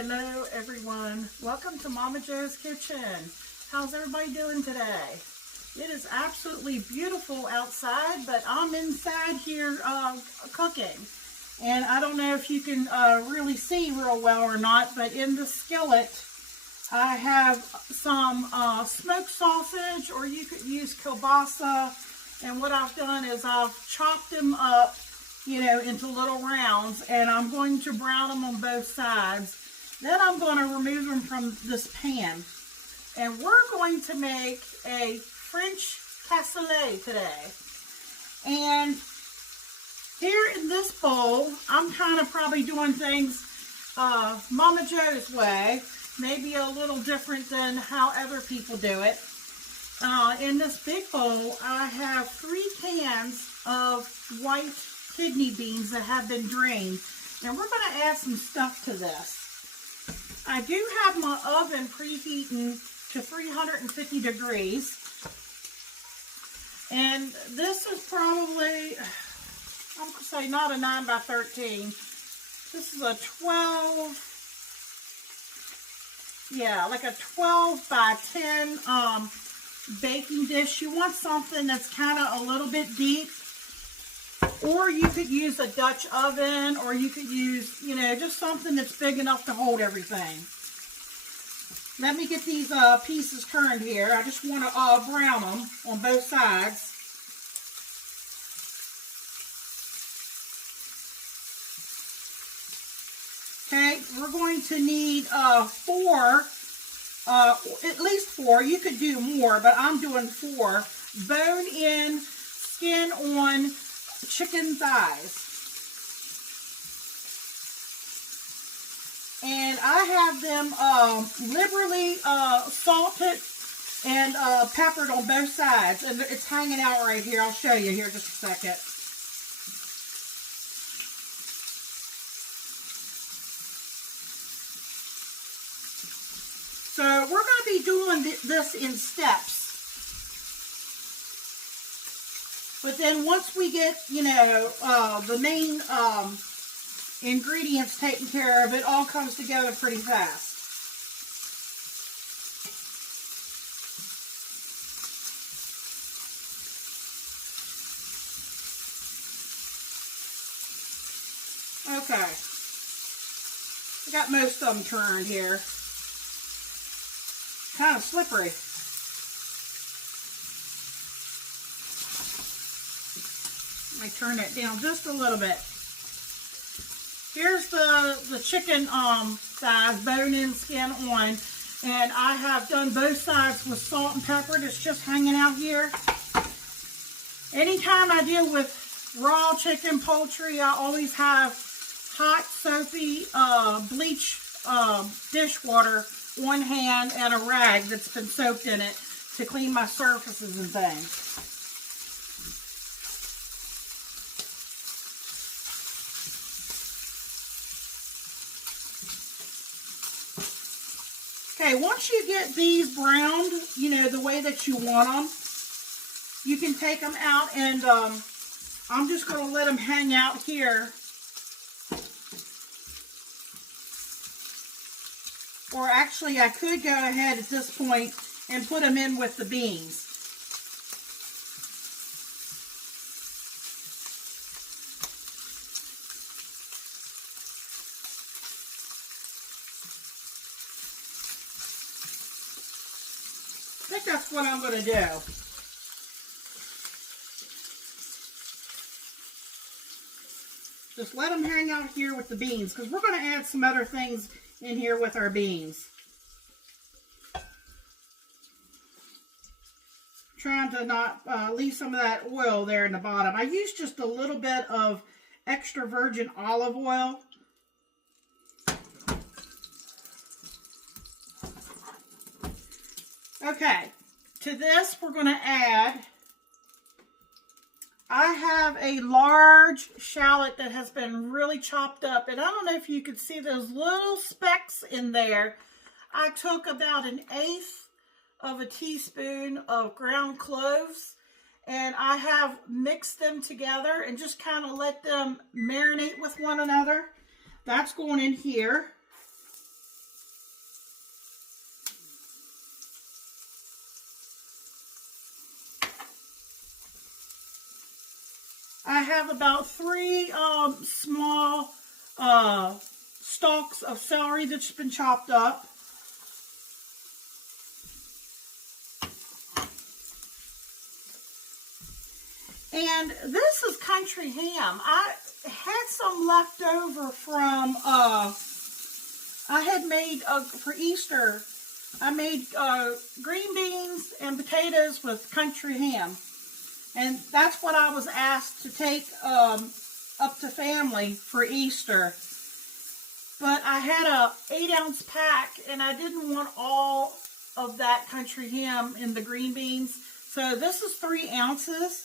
Hello everyone, welcome to Momma Jo's kitchen. How's everybody doing today? It is absolutely beautiful outside, but I'm inside here cooking. And I don't know if you can really see real well or not, but in the skillet I have some smoked sausage, or you could use kielbasa. And what I've done is I've chopped them up, into little rounds, and I'm going to brown them on both sides. Then I'm going to remove them from this pan. And we're going to make a French cassoulet today. And here in this bowl, I'm kind of probably doing things Momma Jo's way. Maybe a little different than how other people do it. In this big bowl, I have 3 cans of white kidney beans that have been drained. And we're going to add some stuff to this. I do have my oven preheating to 350 degrees. And this is probably, I'm going to say not a 9 by 13. This is a 12, like a 12 by 10 baking dish. You want something that's kind of a little bit deep. Or you could use a Dutch oven, or you could use, just something that's big enough to hold everything. Let me get these pieces turned here. I just want to brown them on both sides. Okay, we're going to need 4, at least 4. You could do more, but I'm doing 4 bone-in, skin-on chicken thighs. And I have them liberally salted and peppered on both sides. And it's hanging out right here. I'll show you here just a second. So we're going to be doing this in steps. But then once we get, the main ingredients taken care of, it all comes together pretty fast. Okay. I got most of them turned here. Kind of slippery. I turn that down just a little bit. Here's the chicken thighs, bone-in, skin on, and I have done both sides with salt and pepper. It's just hanging out here. Anytime I deal with raw chicken, poultry, I always have hot, soapy bleach dishwater on hand and a rag that's been soaked in it to clean my surfaces and things. Okay, once you get these browned, the way that you want them, you can take them out, and I'm just going to let them hang out here. Or actually, I could go ahead at this point and put them in with the beans. I think that's what I'm going to do. Just let them hang out here with the beans, because we're going to add some other things in here with our beans. Trying to not leave some of that oil there in the bottom. I used just a little bit of extra virgin olive oil. Okay, to this we're going to add, I have a large shallot that has been really chopped up, and I don't know if you could see those little specks in there. I took about 1/8 of a teaspoon of ground cloves, and I have mixed them together and just kind of let them marinate with one another. That's going in here. I have about 3 small stalks of celery that's been chopped up. And this is country ham. I had some left over from, I had made, for Easter, I made green beans and potatoes with country ham. And that's what I was asked to take up to family for Easter. But I had a 8-ounce pack, and I didn't want all of that country ham in the green beans. So this is 3 ounces.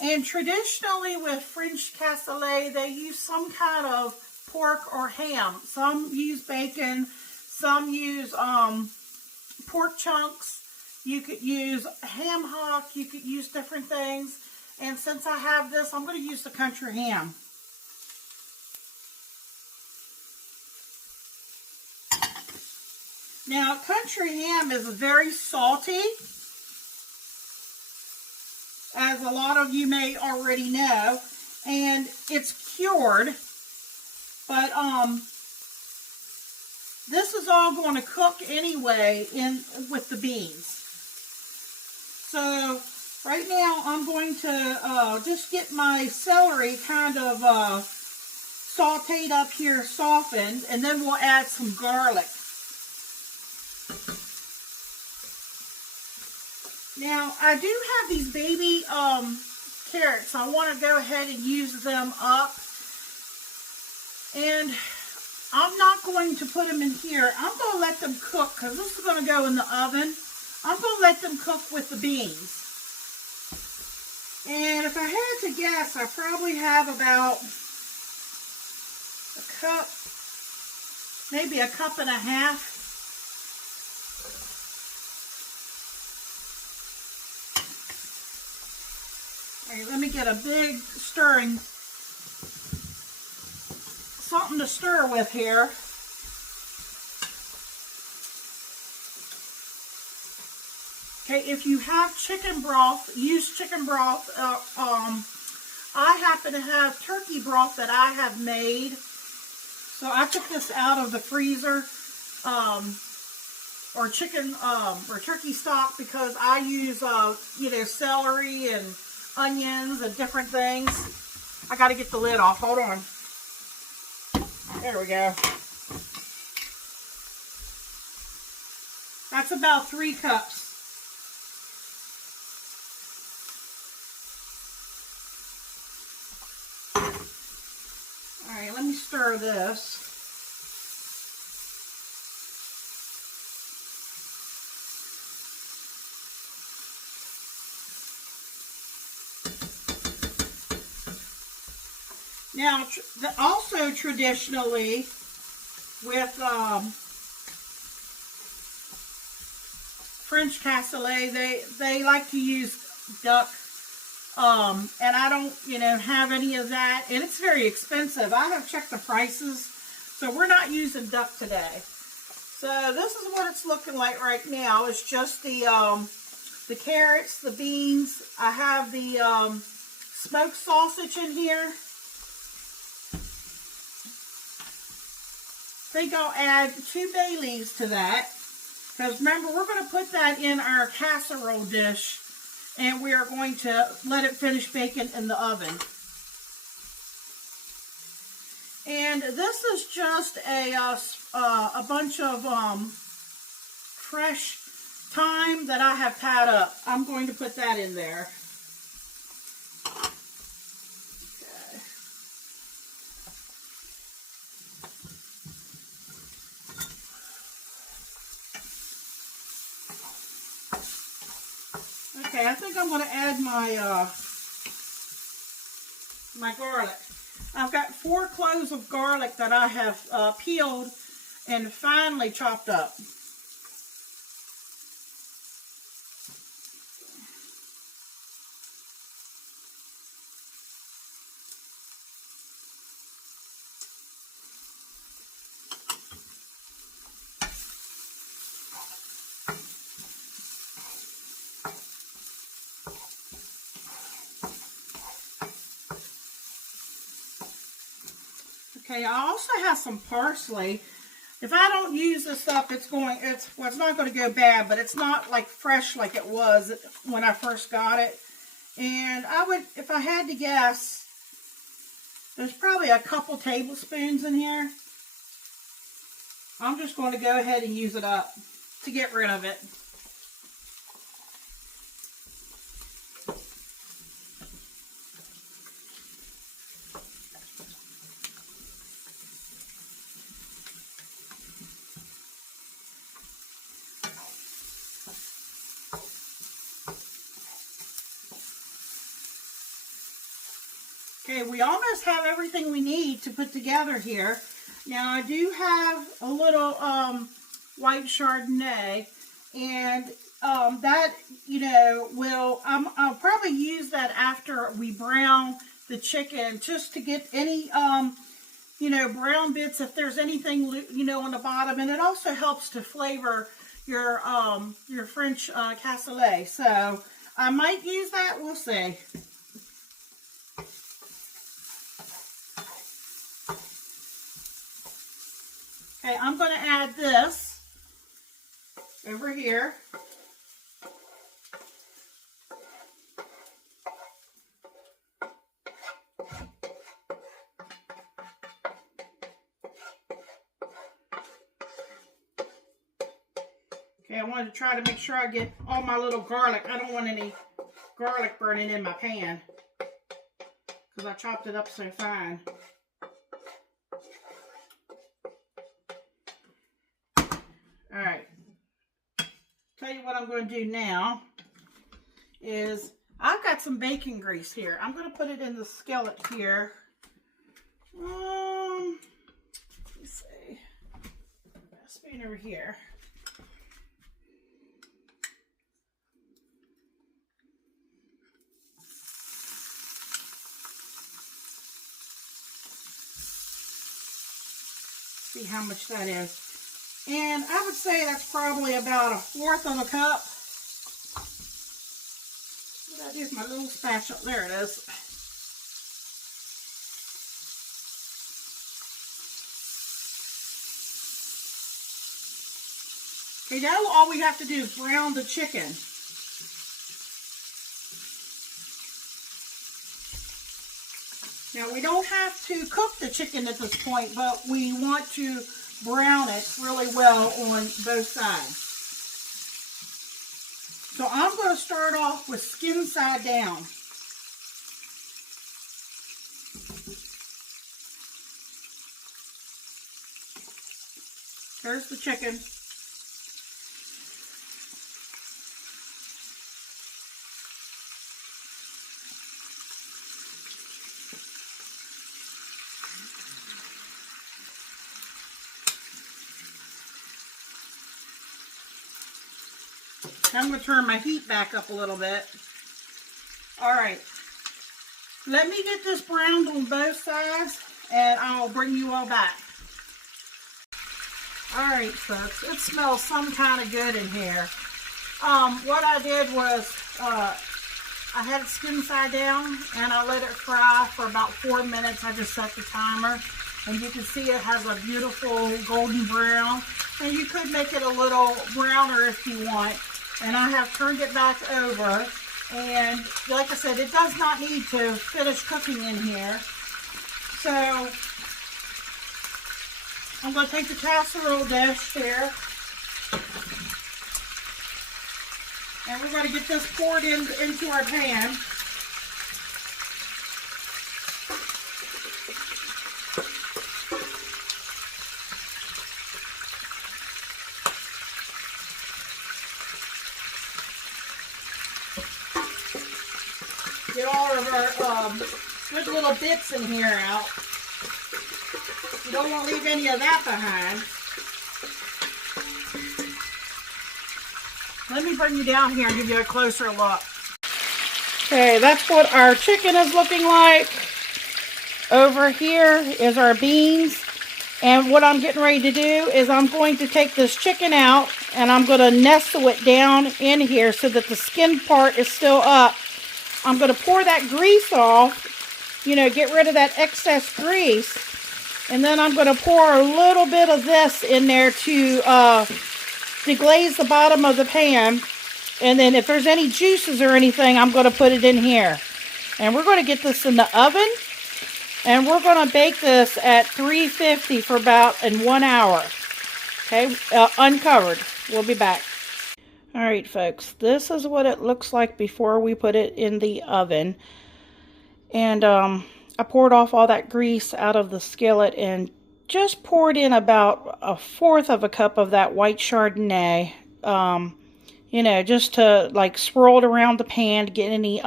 And traditionally with French cassoulet, they use some kind of pork or ham. Some use bacon, some use pork chunks. You could use ham hock, you could use different things. And since I have this, I'm going to use the country ham. Now, country ham is very salty, as a lot of you may already know, and it's cured, but this is all going to cook anyway with the beans. So right now I'm going to just get my celery kind of sauteed up here, softened, and then we'll add some garlic. Now, I do have these baby carrots. I want to go ahead and use them up. And I'm not going to put them in here. I'm going to let them cook because this is going to go in the oven. I'm going to let them cook with the beans. And if I had to guess, I probably have about a cup, maybe a cup and a half. All right, let me get a big stirring, something to stir with here. Okay, if you have chicken broth, use chicken broth. I happen to have turkey broth that I have made. So I took this out of the freezer, or chicken, or turkey stock, because I use, celery and onions and different things. I got to get the lid off. Hold on. There we go. That's about 3 cups. All right, let me stir this. Now, also traditionally, with French cassoulet, they like to use duck, and I don't, have any of that, and it's very expensive. I have checked the prices, so we're not using duck today. So this is what it's looking like right now. It's just the carrots, the beans. I have the smoked sausage in here. I think I'll add 2 bay leaves to that, because remember, we're going to put that in our casserole dish, and we are going to let it finish baking in the oven. And this is just a bunch of fresh thyme that I have pat up. I'm going to put that in there. Okay, I think I'm going to add my my garlic. I've got 4 cloves of garlic that I have peeled and finely chopped up. Okay, I also have some parsley. If I don't use this stuff, it's not going to go bad, but it's not like fresh like it was when I first got it. And I would, if I had to guess, there's probably a couple tablespoons in here. I'm just going to go ahead and use it up to get rid of it. Okay, we almost have everything we need to put together here. Now I do have a little white Chardonnay, and that, you know, I'll probably use that after we brown the chicken, just to get any you know, brown bits if there's anything, you know, on the bottom, and it also helps to flavor your French cassoulet. So I might use that. We'll see. Okay, I'm going to add this over here. Okay, I wanted to try to make sure I get all my little garlic. I don't want any garlic burning in my pan because I chopped it up so fine. All right. Tell you what I'm going to do now is I've got some bacon grease here. I'm going to put it in the skillet here. Let me see. Spoon over here. See how much that is. And I would say that's probably about 1/4 of a cup. What I do with my little spatula, there it is. Okay, now all we have to do is brown the chicken. Now we don't have to cook the chicken at this point, but we want to brown it really well on both sides. So I'm going to start off with skin side down. There's the chicken. I'm going to turn my heat back up a little bit. All right. Let me get this browned on both sides, and I'll bring you all back. All right, folks. It smells some kind of good in here. What I did was I had it skin side down, and I let it fry for about 4 minutes. I just set the timer, and you can see it has a beautiful golden brown. And you could make it a little browner if you want. And I have turned it back over, and like I said, it does not need to finish cooking in here. So I'm going to take the casserole dish here, and we're going to get this poured into our pan. Get all of our good little bits in here out. You don't want to leave any of that behind. Let me bring you down here and give you a closer look. Okay, that's what our chicken is looking like. Over here is our beans. And what I'm getting ready to do is I'm going to take this chicken out, and I'm going to nestle it down in here so that the skin part is still up. I'm going to pour that grease off, you know, get rid of that excess grease. And then I'm going to pour a little bit of this in there to deglaze the bottom of the pan. And then if there's any juices or anything, I'm going to put it in here. And we're going to get this in the oven. And we're going to bake this at 350 for about in 1 hour. Okay, uncovered. We'll be back. Alright folks, this is what it looks like before we put it in the oven. And I poured off all that grease out of the skillet and just poured in about 1/4 of a cup of that white Chardonnay. You know, just to like swirl it around the pan to get any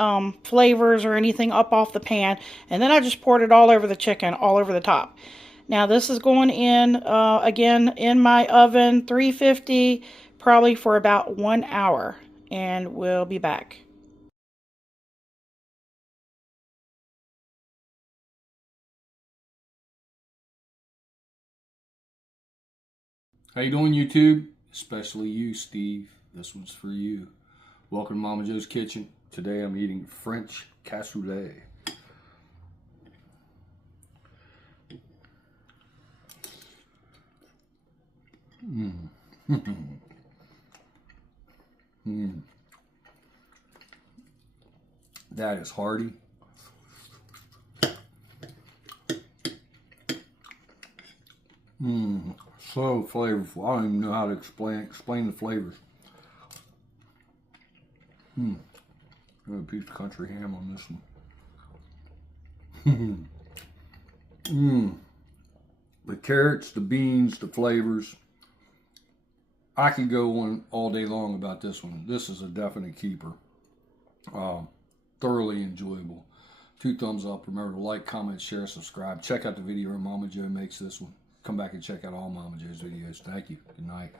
flavors or anything up off the pan. And then I just poured it all over the chicken, all over the top. Now this is going in, again, in my oven, 350, probably for about 1 hour. And we'll be back. How you doing, YouTube? Especially you, Steve. This one's for you. Welcome to Momma Jo's Kitchen. Today I'm eating French cassoulet. That is hearty. So flavorful. I don't even know how to explain the flavors. Got a piece of country ham on this one. The carrots, the beans, the flavors. I could go on all day long about this one. This is a definite keeper. Thoroughly enjoyable. 2 thumbs up. Remember to like, comment, share, subscribe. Check out the video where Momma Jo makes this one. Come back and check out all Momma Jo's videos. Thank you. Good night.